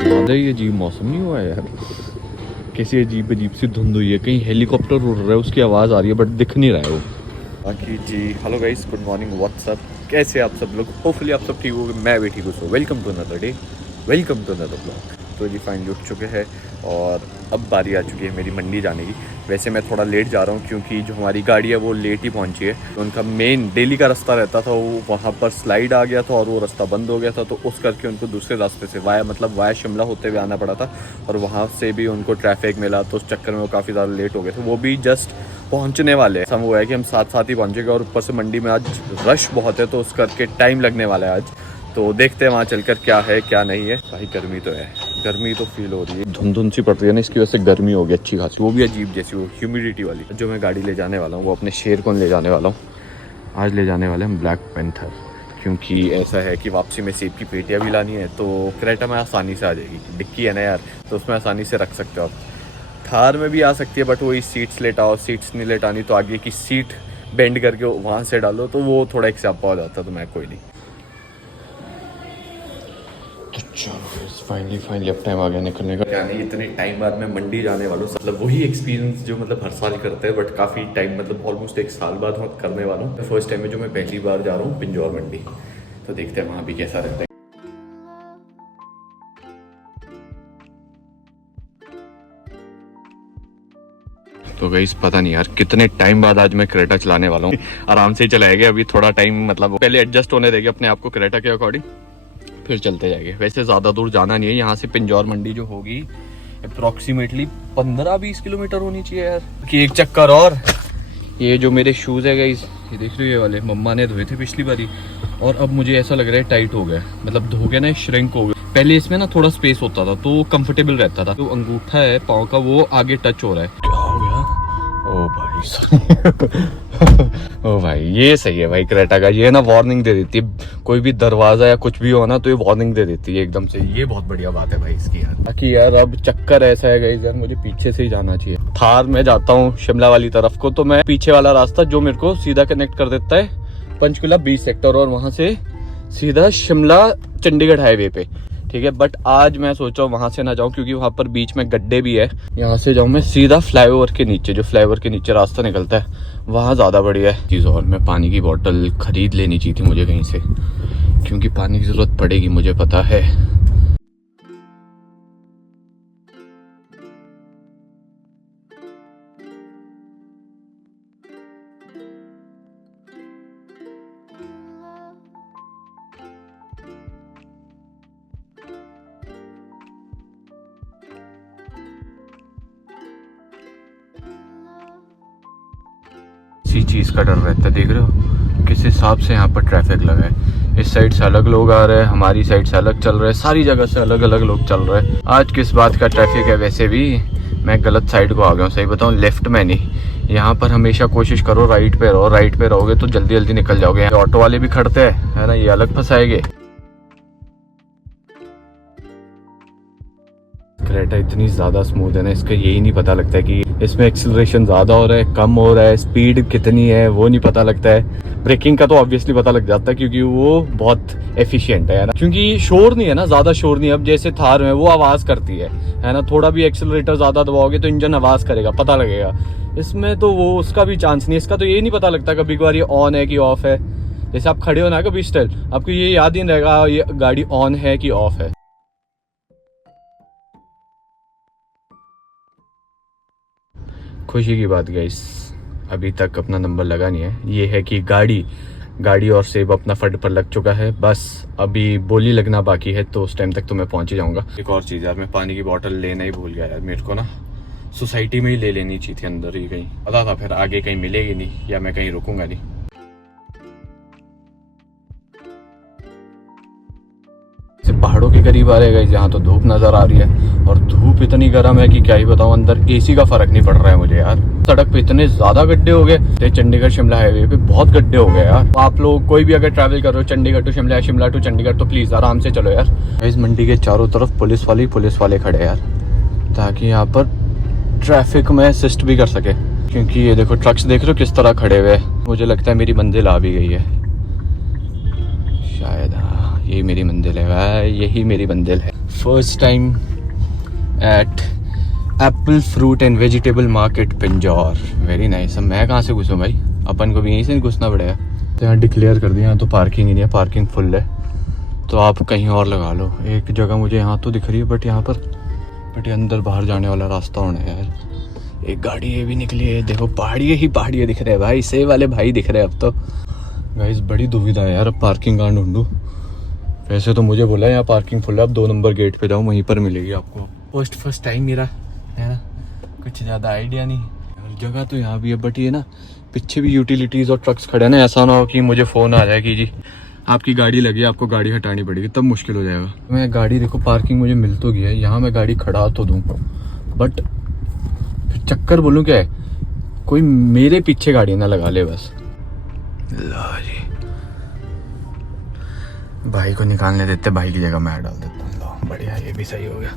ज़्यादा ही अजीब मौसम नहीं हुआ है यार, कैसी अजीब अजीब सी धुंध हुई है, कहीं हेलीकॉप्टर उड़ रहा है उसकी आवाज़ आ रही है बट दिख नहीं रहा है वो। बाकी जी hello guys, good morning, what's up, कैसे आप सब लोग? होपफुली आप सब ठीक हो, मैं भी ठीक हूँ। So welcome to another day, welcome to another blog. तो जी फाइनली उठ चुके हैं और अब बारी आ चुकी है मेरी मंडी जाने की। वैसे मैं थोड़ा लेट जा रहा हूँ क्योंकि जो हमारी गाड़ी है वो लेट ही पहुँची है। तो उनका मेन डेली का रास्ता रहता था, वो वहाँ पर स्लाइड आ गया था और वो रास्ता बंद हो गया था, तो उस करके उनको दूसरे रास्ते से वाया शिमला होते हुए आना पड़ा था और वहाँ से भी उनको ट्रैफिक मिला, तो उस चक्कर में वो काफ़ी ज़्यादा लेट हो गए थे। वो भी जस्ट पहुँचने वाले हैं, वो है कि हम साथ साथ ही पहुँचेंगे और ऊपर से मंडी में आज रश बहुत है, तो उस करके टाइम लगने वाला है आज। तो देखते हैं वहाँ चलकर क्या है क्या नहीं है। भाई गर्मी तो है, गर्मी तो फील हो रही है, धुंध सी पड़ रही है ना, इसकी वजह से गर्मी हो गई अच्छी खासी, वो भी अजीब जैसी, वो ह्यूमिडिटी वाली। जो मैं गाड़ी ले जाने वाला हूँ वो अपने शेर को ले जाने वाला हूँ। आज ले जाने वाले हम ब्लैक पैंथर, क्योंकि ऐसा है कि वापसी में सेब की पेटियाँ भी लानी है, तो क्रेटा में आसानी से आ जाएगी, डिक्की है ना यार, तो उसमें आसानी से रख सकते हो आप। थार में भी आ सकती है बट वही सीट्स लेटाओ, सीट्स नहीं लेटानी तो आगे की सीट बेंड करके वहाँ से डालो, तो वो थोड़ा एक स्यापा हो जाता, तो मैं कोई नहीं। फाइनली अब टाइम आ गया निकलने का। क्या नहीं, इतने टाइम बाद मैं मंडी जाने वाला हूँ, मतलब वही एक्सपीरियंस जो मतलब हर साल करते हैं बट काफ़ी टाइम, मतलब ऑलमोस्ट 1 साल बाद मैं करने वाला हूँ। फर्स्ट टाइम है जो मैं पहली बार जा रहा हूँ पिंजौर मंडी, तो देखते हैं वहाँ भी कैसा रहता है। तो गाइस पता नहीं यार कितने टाइम बाद आज मैं क्रेटा चलाने वाला हूँ। आराम से ही चलाएंगे, अभी थोड़ा टाइम मतलब पहले एडजस्ट होने देंगे अपने आप को क्रेटा के अकॉर्डिंग, फिर चलते जाएंगे। वैसे ज़्यादा दूर जाना नहीं है, यहाँ से पिंजौर मंडी जो होगी अप्रॉक्सीमेटली 15-20 किलोमीटर होनी चाहिए यार। कि एक चक्कर और, ये जो मेरे शूज़ है गाइस, ये देख लो, ये वाले मम्मा ने धोए थे पिछली बारी और अब मुझे ऐसा लग रहा है टाइट हो गया, मतलब धो के ना श्रिंक हो गया। पहले इसमें ना थोड़ा स्पेस होता था तो कंफर्टेबल रहता था, तो अंगूठा है पाँव का वो आगे टच हो रहा है। क्या हो गया? ओ भाई ओ भाई ये सही है भाई, क्रेटा का ये ना वार्निंग दे देती है, कोई भी दरवाजा या कुछ भी हो ना तो ये वार्निंग दे देती है एकदम से, ये बहुत बढ़िया बात है भाई इसकी यार। बाकी यार अब चक्कर ऐसा है गाइस यार, मुझे पीछे से ही जाना चाहिए। थार में जाता हूँ शिमला वाली तरफ को, तो मैं पीछे वाला रास्ता जो मेरे को सीधा कनेक्ट कर देता है पंचकुला 20 सेक्टर और वहां से सीधा शिमला चंडीगढ़ हाईवे पे, ठीक है। बट आज मैं सोच रहा हूँ वहां से ना जाऊं क्योंकि वहां पर बीच में गड्ढे भी है, यहाँ से जाऊं मैं सीधा फ्लाईओवर के नीचे, जो फ्लाईओवर के नीचे रास्ता निकलता है वहां ज्यादा बढ़िया है चीज। और मैं पानी की बोतल खरीद लेनी चाहिए थी मुझे कहीं से, क्योंकि पानी की जरूरत पड़ेगी मुझे पता है। इसी चीज़ का डर रहता है, देख रहे हो किस हिसाब से यहाँ पर ट्रैफिक लगा है। इस साइड से अलग लोग आ रहे हैं, हमारी साइड से अलग चल रहे हैं, सारी जगह से अलग अलग लोग चल रहे हैं। आज किस बात का ट्रैफिक है? वैसे भी मैं गलत साइड को आ गया हूँ, सही बताऊँ लेफ्ट में नहीं। यहाँ पर हमेशा कोशिश करो राइट पे रहो, राइट पे रहोगे तो जल्दी जल्दी निकल जाओगे। ऑटो वाले भी खड़ते हैं है ना, ये अलग फंसाएंगे। क्रेटा इतनी ज़्यादा स्मूथ है ना, इसका यही नहीं पता लगता है कि इसमें एक्सीलरेशन ज़्यादा हो रहा है कम हो रहा है, स्पीड कितनी है वो नहीं पता लगता है। ब्रेकिंग का तो ऑब्वियसली पता लग जाता है क्योंकि वो बहुत एफिशिएंट है ना, क्योंकि शोर नहीं है ना, ज़्यादा शोर नहीं है। अब जैसे थार में वो आवाज़ करती है ना, थोड़ा भी एक्सीलरेटर ज़्यादा दबाओगे तो इंजन आवाज़ करेगा, पता लगेगा। इसमें तो वो उसका भी चांस नहीं है, इसका तो यही नहीं पता लगता कभी कभार ये ऑन है कि ऑफ है। जैसे आप खड़े हो ना कभी स्टिल, आपको ये याद ही नहीं रहेगा ये गाड़ी ऑन है कि ऑफ है। खुशी की बात गाइस, अभी तक अपना नंबर लगा नहीं है। ये है कि गाड़ी और सेब अपना फट पर लग चुका है, बस अभी बोली लगना बाकी है, तो उस टाइम तक तो मैं पहुंच ही जाऊंगा। एक और चीज़ यार, मैं पानी की बोतल लेना ही भूल गया यार, मेरे को ना सोसाइटी में ही ले लेनी चाहिए थी, अंदर ही कहीं, पता था फिर आगे कहीं मिलेगी नहीं या मैं कहीं रुकूंगा नहीं। पहाड़ों के करीब आ रहे गए, यहाँ तो धूप नजर आ रही है और धूप इतनी गर्म है कि क्या ही बताऊं, अंदर एसी का फर्क नहीं पड़ रहा है मुझे यार। सड़क पे इतने ज्यादा गड्ढे हो गए, चंडीगढ़ शिमला हाईवे पे बहुत गड्ढे हो गए यार। आप लोग कोई भी अगर ट्रैवल कर रहे हो चंडीगढ़ टू शिमला, शिमला टू चंडीगढ़, तो प्लीज आराम से चलो यार। इस मंडी के चारों तरफ पुलिस वाले खड़े यार, ताकि यहाँ पर ट्रैफिक में असिस्ट भी कर सके, क्योंकि ये देखो ट्रक्स देख रहे हो किस तरह खड़े हुए। मुझे लगता है मेरी मंजिल आ भी गई है शायद, हाँ ये मेरी मंजिल है भाई, यही मेरी मंजिल है। First time at apple fruit and vegetable market Pinjore. Very nice. अब मैं कहाँ से घुसूँ भाई, अपन को भी यहीं से घुसना पड़ेगा। तो यहाँ डिक्लेयर कर दिया, यहाँ तो पार्किंग ही नहीं है, पार्किंग फुल है, तो आप कहीं और लगा लो। एक जगह मुझे यहाँ तो दिख रही है बट यहाँ पर ये अंदर बाहर जाने वाला रास्ता होना है यार। एक गाड़ी ये भी निकली है, देखो पहाड़ियाँ ही पहाड़ियाँ दिख रहे हैं भाई, सेब वाले भाई दिख रहे हैं अब तो। गाइस बड़ी दुविधा है यार, अब पार्किंग कहाँ ढूंढूँ। वैसे तो मुझे बोला यहाँ पार्किंग फुल है, अब 2 नंबर गेट पे जाओ, वहीं पर मिलेगी आपको। फर्स्ट टाइम मेरा है ना, कुछ ज़्यादा आइडिया नहीं। जगह तो यहाँ भी है बट ये ना पीछे भी यूटिलिटीज़ और ट्रक्स खड़े हैं ना, ऐसा ना हो कि मुझे फ़ोन आ जाए कि जी आपकी गाड़ी लगी है, आपको गाड़ी हटानी पड़ेगी, तब मुश्किल हो जाएगा। मैं गाड़ी देखो, पार्किंग मुझे मिल तो गया है, यहाँ मैं गाड़ी खड़ा तो दूँ बट फिर चक्कर बोलूँ क्या है, कोई मेरे पीछे गाड़ी ना लगा ले बस। लो जी, भाई को निकालने देते, भाई की जगह मैं डाल देता हूँ। लो बढ़िया, ये भी सही हो गया।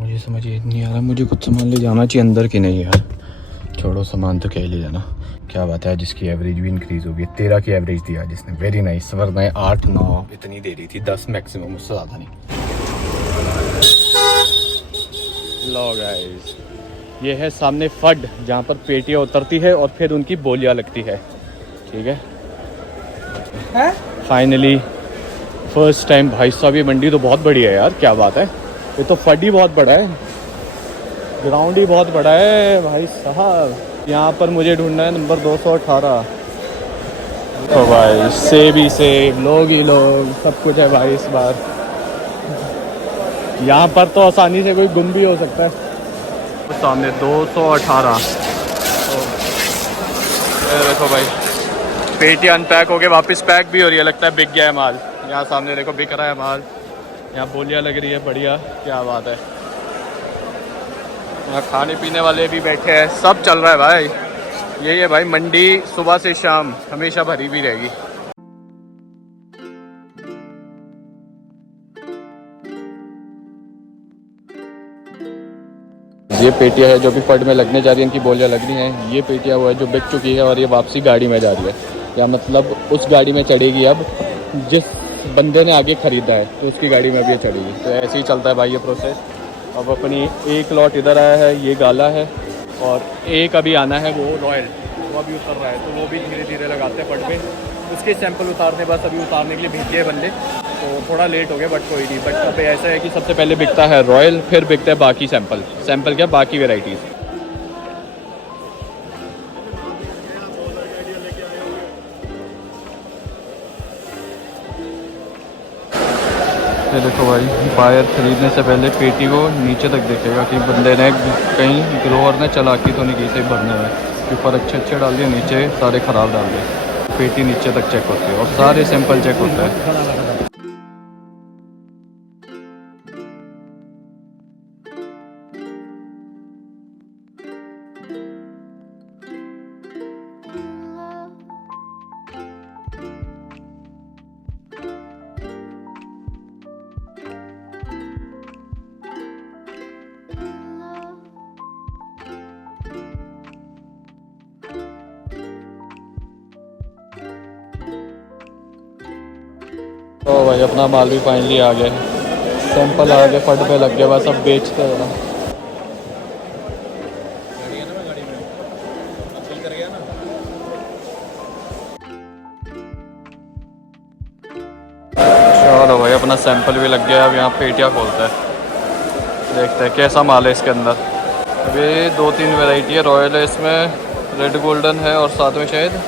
मुझे समझ ये नहीं आ रहा, मुझे कुछ सामान ले जाना चाहिए अंदर कि नहीं यार। छोड़ो सामान तो क्या ही ले जाना, क्या बात है जिसकी एवरेज भी इंक्रीज हो गई। 13 की एवरेज दिया जिसने, वेरी नाइस। वरना 8 9 इतनी दे रही थी, 10 मैक्सिमम, उससे ज़्यादा नहीं। लो गाइस, ये है सामने फड, जहाँ पर पेटियाँ उतरती है और फिर उनकी बोलियाँ लगती है। ठीक है, फाइनली फर्स्ट टाइम। भाई साहब ये मंडी तो बहुत बड़ी है यार, क्या बात है। ये तो फड ही बहुत बड़ा है, ग्राउंड ही बहुत बड़ा है भाई साहब। यहाँ पर मुझे ढूंढना है नंबर 218। तो भाई सेब ही सेब, लोग ही लोग, सब कुछ है भाई इस बार। यहाँ पर तो आसानी से कोई गुम भी हो सकता है। तो सामने 218। तो देखो भाई, पेटी अनपैक हो के वापस पैक भी हो रही है, लगता है बिक गया है माल। यहाँ सामने देखो बिक रहा है माल, यहाँ बोलियाँ लग रही है, बढ़िया, क्या बात है। यहाँ खाने पीने वाले भी बैठे हैं, सब चल रहा है भाई। यही है भाई मंडी, सुबह से शाम हमेशा भरी भी रहेगी। ये पेटियाँ है जो भी फड में लगने जा रही है, इनकी बोलियाँ लग रही हैं। ये पेटियाँ वो है जो बिक चुकी है और ये वापसी गाड़ी में जा रही है, या मतलब उस गाड़ी में चढ़ेगी अब जिस बंदे ने आगे ख़रीदा है, तो उसकी गाड़ी में भी चढ़ेगी। तो ऐसे ही चलता है भाई ये प्रोसेस। अब अपनी एक लॉट इधर आया है, ये गाला है, और एक अभी आना है वो रॉयल, वो अभी उतर रहा है, तो वो भी धीरे धीरे लगाते हैं फड पे। उसके सैंपल उतारने, बस अभी उतारने के लिए भेज दिए बंदे, तो थोड़ा लेट हो गया बट कोई नहीं। बट अब ऐसा है कि सबसे पहले बिकता है रॉयल, फिर बिकता है बाकी सैंपल क्या बाकी वेराइटीज़। ये देखो भाई, बायर खरीदने से पहले पेटी को नीचे तक देखेगा कि बंदे ने कहीं ग्रोवर ने चालाकी तो नहीं की सही भरने में, ऊपर अच्छे डाल दिए, नीचे सारे ख़राब डाल दिए। पेटी नीचे तक चेक होती है और सारे सैंपल चेक होता है। तो भाई अपना माल भी फाइनली आ गया, सैंपल आ गए, फट पे लग गया, बस अब बेचते हैं ना। चलो भाई अपना सैंपल भी लग गया, अब यहाँ पेटियाँ खोलता है, देखते हैं कैसा माल है इसके अंदर। अभी 2-3 वैरायटी है, रॉयल है इसमें, रेड गोल्डन है और साथ में शायद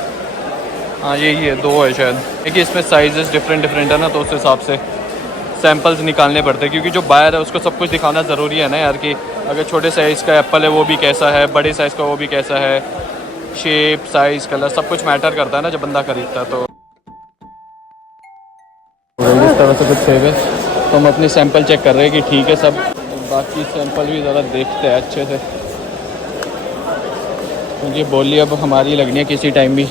हाँ यही है, 2 है शायद। देखिए इसमें साइजेस डिफरेंट है ना, तो उस हिसाब से सैंपल्स निकालने पड़ते हैं, क्योंकि जो बायर है उसको सब कुछ दिखाना ज़रूरी है ना यार, कि अगर छोटे साइज़ का एप्पल है वो भी कैसा है, बड़े साइज़ का वो भी कैसा है, शेप साइज़ कलर सब कुछ मैटर करता है ना जब बंदा खरीदता है। तो इस तरह से कुछ सेव है, तो हम अपनी सैंपल चेक कर रहे हैं कि ठीक है सब। बाकी सैंपल भी ज़रा देखते हैं अच्छे से, क्योंकि बोली अब हमारी लगनी है किसी टाइम भी।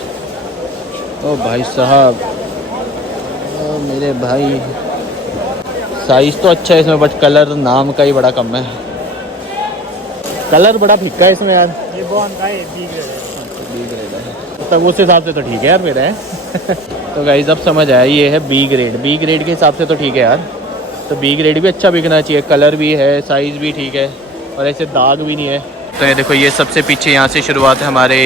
ओ भाई साहब, ओ मेरे भाई, साइज़ तो अच्छा है इसमें बट कलर नाम का ही बड़ा कम है, कलर बड़ा फिक्का है इसमें यार। ये बॉन का है, बी ग्रेड है। तब उस हिसाब से तो ठीक है यार मेरा है। तो गाइस अब समझ आया, ये है बी ग्रेड। बी ग्रेड के हिसाब से तो ठीक है यार। तो बी ग्रेड भी अच्छा बिकना चाहिए, कलर भी है, साइज़ भी ठीक है और ऐसे दाग भी नहीं है। तो ये देखो, ये सबसे पीछे यहाँ से शुरुआत है हमारे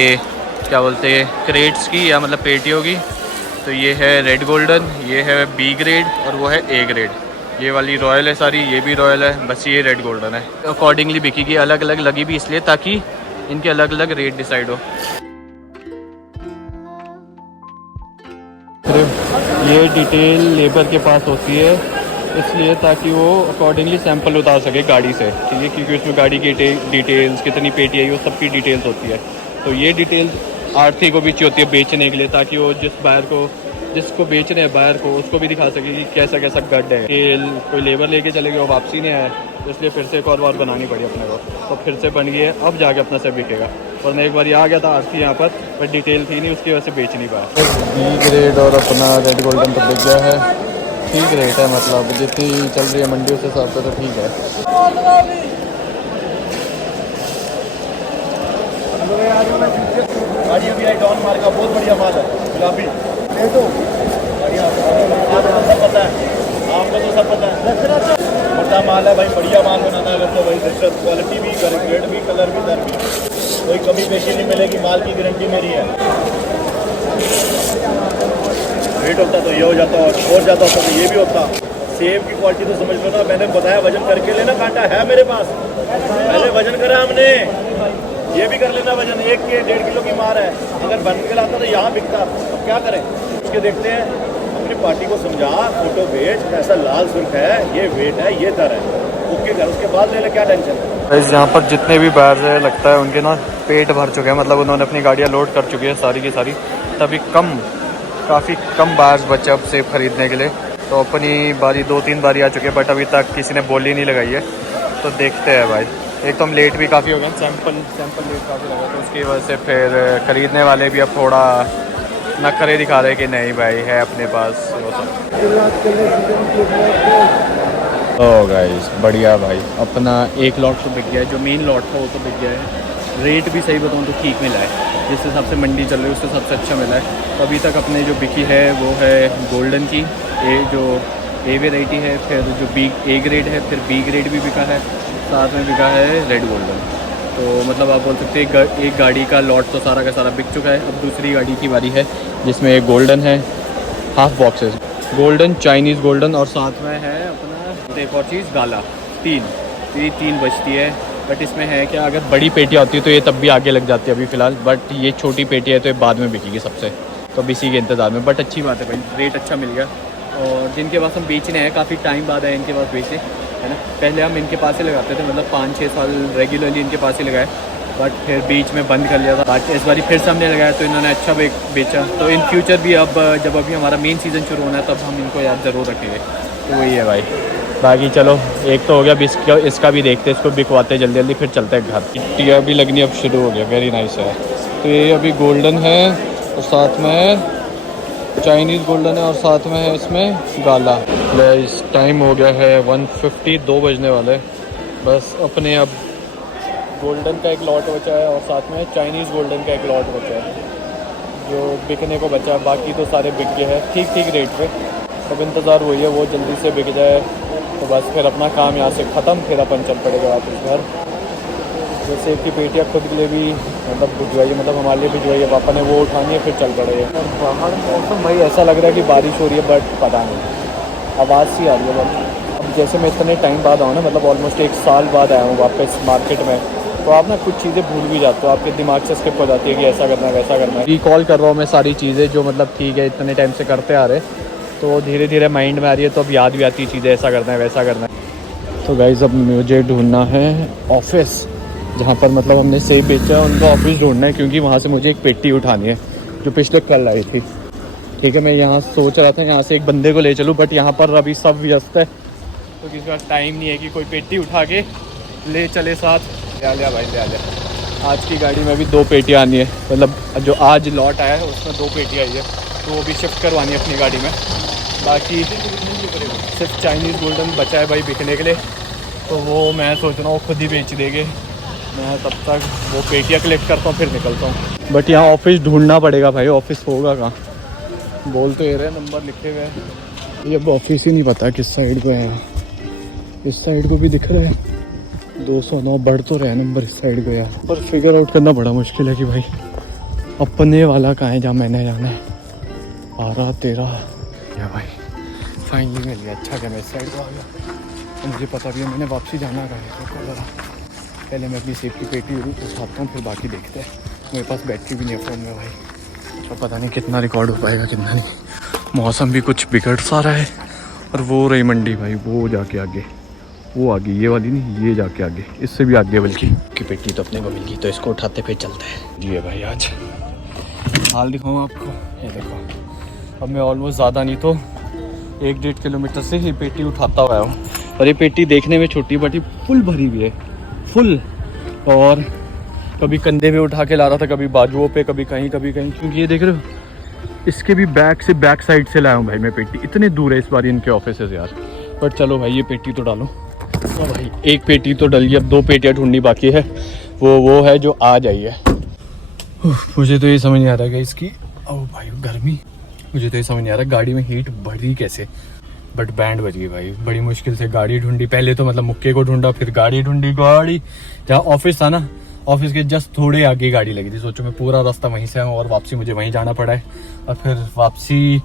क्या बोलते हैं क्रेट्स की, या मतलब पेटियों की। तो ये है रेड गोल्डन, ये है बी ग्रेड और वो है ए ग्रेड। ये वाली रॉयल है सारी, ये भी रॉयल है, बस ये रेड गोल्डन है। अकॉर्डिंगली बिकेगी, अलग अलग लगी भी इसलिए ताकि इनके अलग अलग रेट डिसाइड हो। ये डिटेल लेबर के पास होती है इसलिए ताकि वो अकॉर्डिंगली सैंपल उतार सके गाड़ी से, ठीक है, क्योंकि उसमें गाड़ी की डिटेल्स, कितनी पेटी है, वो सब की डिटेल्स होती है। तो ये डिटेल्स आरती को भी चाहिए होती है बेचने के लिए, ताकि वो जिसको बेच रहे हैं बायर को, उसको भी दिखा सके कि कैसा कैसा गड है। तेल कोई लेबर लेके चले गए, वो वापसी नहीं आया, तो इसलिए फिर से एक और बार बनानी पड़ी अपने को। तो फिर से बन गई है, अब जाके अपना सब बिकेगा। वरना एक बार आ गया था आरती यहाँ पर डिटेल थी नहीं, उसकी वजह से बेच नहीं पाया। बी ग्रेड और अपना रेड गोल्डन तो बिक गया है, ठीक रेट है, मतलब जितनी चल रही है मंडी उस हिसाब से तो ठीक है। गाड़ी अभी आई डॉन मार का, बहुत बढ़िया माल है, गुलाबी ले दो बढ़िया। सब पता है आपको, तो सब पता है, बड़ा माल है भाई, बढ़िया माल बनाना है तो भाई देखो, क्वालिटी भी, ग्रेड भी, कलर भी, दर भी, कोई कमी पेशी नहीं मिलेगी, माल की गारंटी मेरी है। वेट होता तो ये हो जाता और जाता होता तो ये भी होता। सेब की क्वालिटी तो समझ लो ना, मैंने बताया वजन करके लेना, कांटा है मेरे पास, पहले वजन करा हमने, ये भी कर लेना वजन। 1.5 किलो की मार है, अगर बन के लाता तो यहाँ बिकता, अब क्या करें। उसके देखते हैं, अपनी पार्टी को समझा, फोटो भेज, ऐसा लाल सुर्ख है, ये वेट है, ये दर है, ओके कर, उसके बाद ले ले, क्या टेंशन है। यहाँ पर जितने भी बायर्स है लगता है उनके ना पेट भर चुके हैं, मतलब उन्होंने अपनी गाड़ियाँ लोड कर चुकी है सारी की सारी, तभी काफ़ी कम बायर्स बचे अब सेब खरीदने के लिए। तो अपनी बारी 2-3 बारी आ चुकी है, बट अभी तक किसी ने बोली नहीं लगाई है। तो देखते हैं भाई, एक तो हम लेट भी काफ़ी हो गए, सैंपल लेट काफ़ी लगा, तो उसकी वजह से फिर ख़रीदने वाले भी अब थोड़ा नखरे दिखा रहे कि नहीं भाई है अपने पास वो सब। ओ गाइस बढ़िया भाई, अपना एक लॉट तो बिक गया है, जो मेन लॉट था वो तो बिक गया है। रेट भी सही बताऊँ तो ठीक मिला है, जिस हिसाब से मंडी चल रही है उससे सबसे अच्छा मिला है। तो अभी तक अपने जो बिकी है वो है गोल्डन की, जो ए वेराइटी है, फिर जो ए ग्रेड है, फिर बी ग्रेड भी बिका है, साथ में बिका है रेड गोल्डन। तो मतलब आप बोल सकते हैं एक गाड़ी का लॉट तो सारा का सारा बिक चुका है। अब दूसरी गाड़ी की बारी है, जिसमें एक गोल्डन है, half boxes golden, Chinese golden, और साथ में है अपना एक और चीज़ गाला। तीन बचती है, बट इसमें है क्या, अगर बड़ी पेटियाँ होती है तो ये तब भी आगे लग जाती है अभी फ़िलहाल, बट ये छोटी पेटी है तो ये बाद में बिकेगी सबसे, तो अब इसी के इंतज़ार में। बट अच्छी बात है भाई, रेट अच्छा मिल गया। और जिनके पास हम बेचने हैं, काफ़ी टाइम बाद है इनके पास बेचे, है ना। पहले हम इनके पास ही लगाते थे, मतलब 5-6 साल रेगुलरली इनके पास ही लगाए, बट फिर बीच में बंद कर लिया था। बाकी इस बार फिर से हमने लगाया तो इन्होंने अच्छा बेचा। तो इन फ्यूचर भी अब जब अभी हमारा मेन सीज़न शुरू होना है तब हम इनको याद ज़रूर रखेंगे। तो वही है भाई। बाकी चलो, एक तो हो गया, इसका भी देखते हैं, इसको बिकवाते जल्दी जल्दी, फिर चलते हैं घर। टिया भी लगनी अब शुरू हो गया, वेरी नाइस है। तो ये अभी गोल्डन है और साथ में चाइनीज़ गोल्डन है और साथ में है इसमें गाला। इस टाइम हो गया है 1:50, 2 बजने वाले। बस अपने अब गोल्डन का एक लॉट बचा है और साथ में चाइनीज़ गोल्डन का एक लॉट बचा है जो बिकने को बचा है। बाकी तो सारे बिक गए हैं ठीक रेट पे। अब इंतज़ार वही है, वो जल्दी से बिक जाए तो बस फिर अपना काम यहाँ से ख़त्म, फिर अपन चल पड़ेगा वापस घर। जैसे एक की पेटियाँ खुद के लिए भी मतलब भिजवाई, मतलब हमारे लिए भिजवाई है, पापा ने वो उठानी है, फिर चल पड़े। और बाहर मौसम भाई ऐसा लग रहा है कि बारिश हो रही है, बट पता नहीं, आवाज़ सी आ रही है बस। अब जैसे मैं इतने टाइम बाद आऊँ ना, मतलब ऑलमोस्ट 1 साल बाद आया हूँ वापस मार्केट में, तो आप ना कुछ चीज़ें भूल भी जाते हो, आपके दिमाग से स्किप हो जाती है कि ऐसा करना है वैसा करना है। रिकॉल कर रहा हूँ मैं सारी चीज़ें जो मतलब ठीक है इतने टाइम से करते आ रहे, तो धीरे धीरे माइंड में आ रही है, तो अब याद भी आती है चीज़ें, ऐसा करना है वैसा करना है। तो गाइस अब मुझे ढूंढना है ऑफिस, जहाँ पर मतलब हमने सेब बेचा है उनका ऑफिस ढूंढना है, क्योंकि वहाँ से मुझे एक पेटी उठानी है जो पिछले कल आई थी। ठीक है, मैं यहाँ सोच रहा था यहाँ से एक बंदे को ले चलूँ, बट यहाँ पर अभी सब व्यस्त है, तो किसी का टाइम नहीं है कि कोई पेटी उठा के ले चले साथ। ले आ लिया भाई, ले आ लिया। आज की गाड़ी में भी 2 पेटियाँ आनी है, मतलब जो आज लॉट आया है उसमें 2 पेटी आई है, तो वो भी शिफ्ट करवानी है अपनी गाड़ी में। बाकी सिर्फ चाइनीज़ गोल्डन बचा है भाई बिकने के लिए, तो वो मैं सोच रहा हूँ खुद ही बेच देंगे, मैं तब तक वो पेटियाँ कलेक्ट करता हूँ फिर निकलता हूँ। बट यहाँ ऑफिस ढूंढना पड़ेगा भाई, ऑफिस होगा कहाँ? बोल तो ये रहे नंबर लिखे हुए हैं, ये अब ऑफिस ही नहीं पता किस साइड पे है। इस साइड को भी दिख रहा है 209, बढ़ तो रहा है नंबर इस साइड को यार, पर फिगर आउट करना बड़ा मुश्किल है कि भाई अपने वाला कहाँ है जहाँ मैंने जाना है। 12 13 या भाई फाइनली मिल गया। अच्छा क्या मैं इस साइड को आ गया, तो मुझे पता भी है मैंने वापसी जाना कहाँ है। तो ज़रा पहले मैं अपनी सेफ की पेटी उठाता हूँ फिर बाकी देखते हैं। मेरे पास बैटरी भी नहीं है फ़ोन में भाई, तो पता नहीं कितना रिकॉर्ड हो पाएगा कितना नहीं। मौसम भी कुछ बिगड़ सा रहा है। और वो रही मंडी भाई, वो जाके आगे, वो आगे, ये वाली नहीं, ये जाके आगे, इससे भी आगे बल्कि की पेटी तो अपने को मिल गई, तो इसको उठाते फिर चलते हैं। जी है भाई, आज हाल दिखाऊँ आपको, ये देखो अब मैं ऑलमोस्ट ज़्यादा नहीं तो 1-1.5 किलोमीटर से ये पेटी उठाता हुआ हूँ। और ये पेटी देखने में छोटी बट ये फुल भरी हुई है, फुल। और कभी कंधे पे उठा के ला रहा था, कभी बाजुओं पे, कभी कहीं क्योंकि ये देख रहे हो इसके भी बैक साइड से लाया हूँ भाई मैं पेटी। इतने दूर है इस बार इनके ऑफिस से यार। बट चलो भाई ये पेटी तो डालो। तो भाई एक पेटी तो डल गई, अब 2 पेटियाँ ढूंढनी बाकी है, वो है जो आ जाइए। मुझे तो ये समझ नहीं आ रहा है इसकी, ओ भाई गर्मी, मुझे तो ये समझ नहीं आ रहा गाड़ी में हीट बढ़ी कैसे। बट बैंड बज गई भाई, बड़ी मुश्किल से गाड़ी ढूंढी। पहले तो मतलब मुक्के को ढूंढा, फिर गाड़ी ढूंढी। गाड़ी जहाँ ऑफिस था ना, ऑफिस के जस्ट थोड़े आगे गाड़ी लगी थी। सोचो मैं पूरा रास्ता वहीं से हूँ और वापसी मुझे वहीं जाना पड़ा है। और फिर वापसी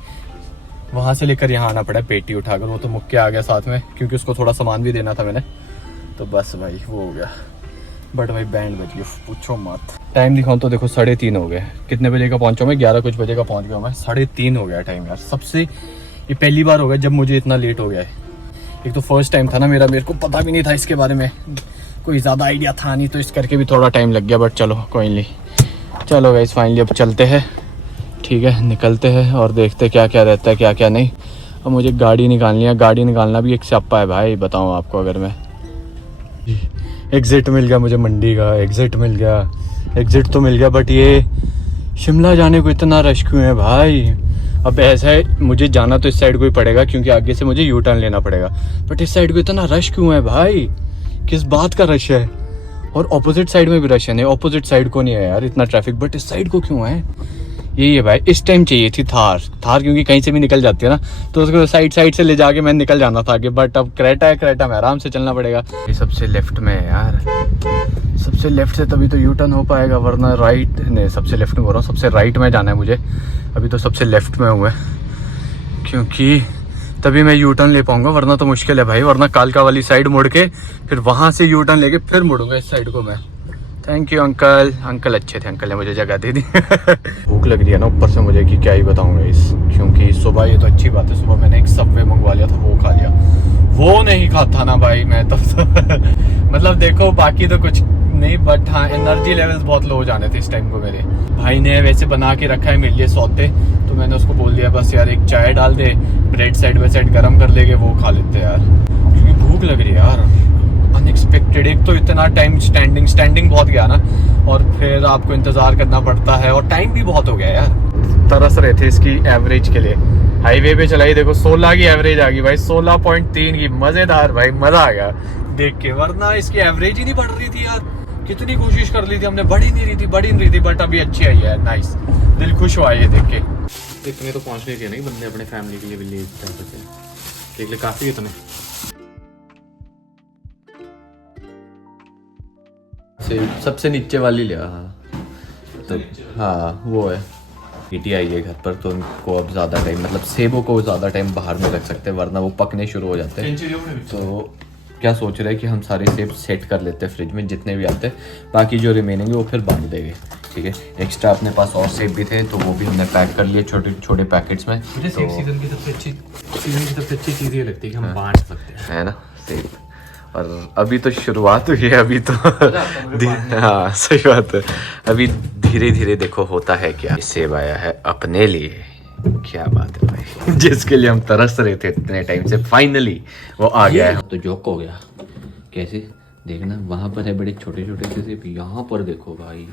वहाँ से लेकर यहाँ आना पड़ा है पेटी उठाकर। वो तो मुक्के आ गया साथ में, क्योंकि उसको थोड़ा सामान भी देना था मैंने, तो बस भाई वो हो गया। बट भाई बैंड बज गई, पूछो मत। टाइम दिखाऊँ तो देखो 3:30 हो गए। कितने बजे का पहुँचा मैं? 11 कुछ बजे का पहुँच गया मैं। 3:30 हो गया टाइम यार। सबसे ये पहली बार हो गया जब मुझे इतना लेट हो गया है। एक तो फर्स्ट टाइम था ना मेरा, मेरे को पता भी नहीं था इसके बारे में, कोई ज़्यादा आइडिया था नहीं, तो इस करके भी थोड़ा टाइम लग गया। बट चलो कोई नहीं, चलो गाइस फाइनली अब चलते हैं, ठीक है, निकलते हैं और देखते क्या क्या रहता है क्या क्या नहीं। अब मुझे गाड़ी निकालनी है, गाड़ी निकालना भी एक स्यापा है भाई, बताऊँ आपको। अगर मैं एग्ज़िट मिल गया मुझे, मंडी का एग्ज़िट मिल गया, एग्ज़िट तो मिल गया, बट ये शिमला जाने को इतना रश क्यों है भाई? अब ऐसा है मुझे जाना तो इस साइड को ही पड़ेगा क्योंकि आगे से मुझे यू टर्न लेना पड़ेगा, बट इस साइड को इतना रश क्यों है भाई? किस बात का रश है? और ऑपोजिट साइड में भी रश है। नहीं, ऑपोजिट साइड को नहीं है यार इतना ट्रैफिक, बट इस साइड को क्यों है? यही है भाई, इस टाइम चाहिए थी थार क्योंकि कहीं से भी निकल जाती है ना, तो उसको साइड से ले जाके मैं निकल जाना था आगे। बट अब क्रेटा है, क्रेटा में आराम से चलना पड़ेगा। ये सबसे लेफ्ट में है यार, सबसे लेफ्ट से तभी तो यू टर्न हो पाएगा, वरना राइट नहीं, सबसे लेफ्ट में बोल रहा हूँ, सबसे राइट में जाना है मुझे। अभी तो सबसे लेफ्ट में हुआ है क्योंकि तभी मैं यू टर्न ले पाऊंगा, वरना तो मुश्किल है भाई। वरना कालका वाली साइड मुड़ के फिर वहाँ से यू टर्न लेके फिर मुड़ूंगा इस साइड को मैं। थैंक यू अंकल, अंकल अच्छे थे, अंकल ने मुझे जगह दे दी। भूख लग रही है ना ऊपर से मुझे कि क्या ही बताऊंगा इस, क्योंकि सुबह, ये तो अच्छी बात है, सुबह मैंने एक सबवे मंगवा लिया था, वो खा लिया। वो नहीं खाता ना भाई मैं तब तो मतलब देखो बाकी तो कुछ नहीं, बट हाँ एनर्जी लेवल्स बहुत लो हो जाने थे इस टाइम को मेरे। भाई ने वैसे बना के रखा है मेरे लिए सौते, तो मैंने उसको बोल दिया बस यार एक चाय डाल दे, ब्रेड साइड बाई साइड गर्म कर लेके वो खा लेते यार, क्योंकि भूख लग रही है यार अनएक्सपेक्टेड। एक तो इतना टाइम स्टैंडिंग बहुत गया ना, और फिर आपको इंतजार करना पड़ता है, और टाइम भी बहुत हो गया यार। तरस रहे थे इसकी एवरेज के लिए। हाईवे पे चलाई देखो 16 की एवरेज आ गई भाई, 16.3 की, मजेदार भाई, मजा आ गया देख के। वरना इसकी एवरेज ही नहीं बढ़ रही थी यार, कितनी कोशिश कर ली थी हमने, बढ़ ही नहीं रही थी, बट अभी अच्छी आई है, नाइस, दिल खुश हुआ ये देख के। इतने तो पहुंचने चाहिए नहीं बंदे अपने फैमिली के लिए भी ले, देख ले काफी इतने। सबसे नीचे वाली लिया, तो हाँ वो है। पीटी आई है घर पर, तो उनको अब ज़्यादा टाइम, मतलब सेबों को ज़्यादा टाइम बाहर में रख सकते हैं, वरना वो पकने शुरू हो जाते हैं। तो क्या सोच रहे हैं कि हम सारे सेब सेट कर लेते हैं फ्रिज में जितने भी आते हैं, बाकी जो रिमेनिंग वो फिर बांट देंगे, ठीक है। एक्स्ट्रा अपने पास और सेब भी थे, तो वो भी हमने पैक कर लिए छोटे छोटे पैकेट्स में। मुझे सेब सीजन की सबसे अच्छी चीज़ ये लगती है कि हम बांट सकते हैं, है ना सेब। और अभी तो शुरुआत हुई है, अभी तो हाँ सही बात है, अभी धीरे धीरे देखो होता है क्या। सेब आया है अपने लिए, क्या बात है भाई, जिसके लिए हम तरस रहे थे इतने टाइम से, फाइनली वो आ गया है। तो जोक हो गया कैसे, देखना वहाँ पर है बड़े छोटे छोटे से सेब, यहाँ पर देखो भाई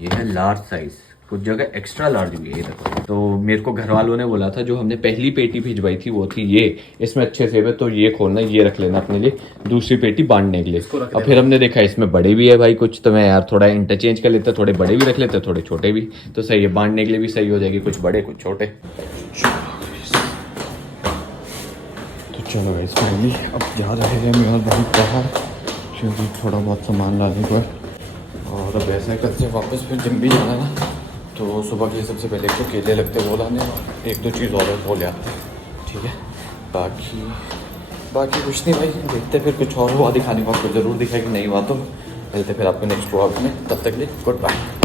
ये है लार्ज साइज, कुछ जगह एक्स्ट्रा लार्ज भी है इधर। तो मेरे को घर वालों ने बोला था जो हमने पहली पेटी भिजवाई थी वो थी ये, इसमें अच्छे सेब है तो ये खोलना, ये रख लेना अपने लिए दूसरी पेटी बांटने के लिए। और फिर हमने देखा इसमें बड़े भी है भाई कुछ, तो मैं यार थोड़ा इंटरचेंज कर लेते, थोड़े बड़े भी रख लेते थोड़े छोटे भी, तो सही है, बांटने के लिए भी सही हो जाएगी, कुछ बड़े कुछ छोटे। तो चलो गाइस फाइनली अब जा रहे हैं मेहर भाई बाहर, क्योंकि थोड़ा बहुत सामान लाने को है। और अब ऐसा करते हैं वापस फिर जिम भी जाना ना, तो सुबह के लिए सबसे पहले तो केले लगते वो लाने, एक दो चीज़ और है वो ले आते हैं, ठीक है। बाकी कुछ नहीं भाई, देखते फिर कुछ और हुआ दिखाने को आपको ज़रूर दिखाएगी, नहीं हुआ तो मिलते फिर आपको नेक्स्ट व्लॉग में, तब तक लिए गुड बाय।